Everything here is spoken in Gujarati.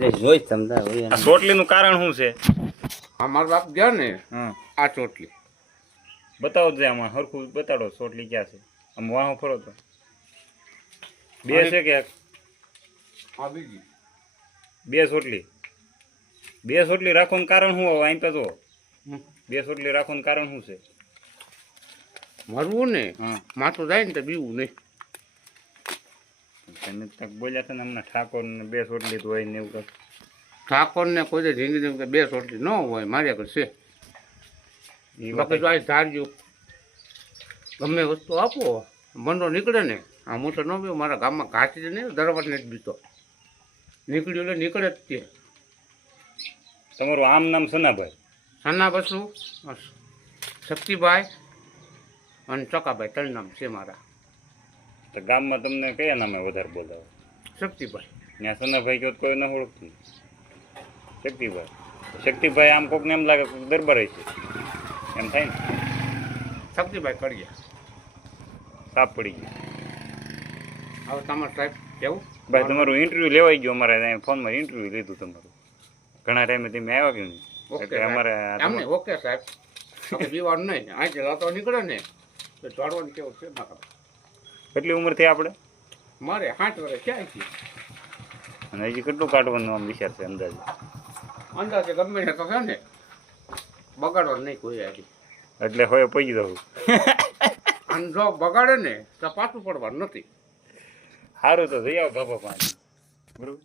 જોઈ સમજા આ ચોટલીનું કારણ શું છે? અમારા બાપ ગયા ને હા આ ચોટલી બતાવો જ આમાં હરખું બતાડો ચોટલી ક્યાં છે. આમ વાહો ફરો તો બે છે કે આ બીજી બે ચોટલી રાખવાનું કારણ શું હવે અહીં તો જો બે ચોટલી રાખવાનું કારણ શું છે? મરવું ને હા માથું જાય ને તો બીવું નહીં. તમે તક બોલ્યા હતા ને હમણાં ઠાકોર ને બે ચોટલી તો હોય ને એવું કંઈક. ઠાકોરને કોઈ જિંદગી બે ચોટલી ન હોય મારી આગળ છે. એ બાકી વાત તો આ ધારજો ગમે વસ્તુ આપો બંધો નીકળે ને આ હું તો ન બીવું. મારા ગામમાં ઘાટી જ નહીં દરવાજ નથી બીતો નીકળ્યું એટલે નીકળે જ તે. તમારું આમ નામ સનાભાઈ? સાના બસુ શક્તિભાઈ અને ચકાભાઈ ત્રણ નામ છે મારા. તો ગામમાં તમને કયા નામે વધારે બોલાવે? શક્તિભાઈ. ત્યાં સનાભાઈ કહો તો કોઈ ન ઓળખતું. શક્તિભાઈ આમ કોકને એમ લાગે કોઈક દરબાર છે એમ થાય ને. શક્તિભાઈ કર્યા સાપ પડી ગયો. હવે તમારે સાહેબ કેવું ભાઈ તમારું ઇન્ટરવ્યુ લેવાઈ ગયું. અમારે અહીંયા ફોનમાં ઇન્ટરવ્યુ લીધું તમારું. ઘણા ટાઈમે તમે આવ્યા કે નહીં? ઓકે એટલે અમારે એમને ઓકે સાહેબ પીવાનું નહીં આજે રાતો નીકળે ને તો ચોડવાનું કેવું છે મારા. કેટલી ઉંમર થઈ આપણે? મારે 8 વર્ષ ક્યાં છે અને હજી કેટલું કાઢવાનું આમ વિચાર છે અંદાજે? અંદાજે ગમે ને તો છે ને બગાડવાનું નહીં કોઈ આજે. એટલે હોય પહોંચી દઉં. અને જો બગાડે ને તો પાછું પડવાનું નથી. સારું તો જઈ આવો બાપા પાંચ બરોબર.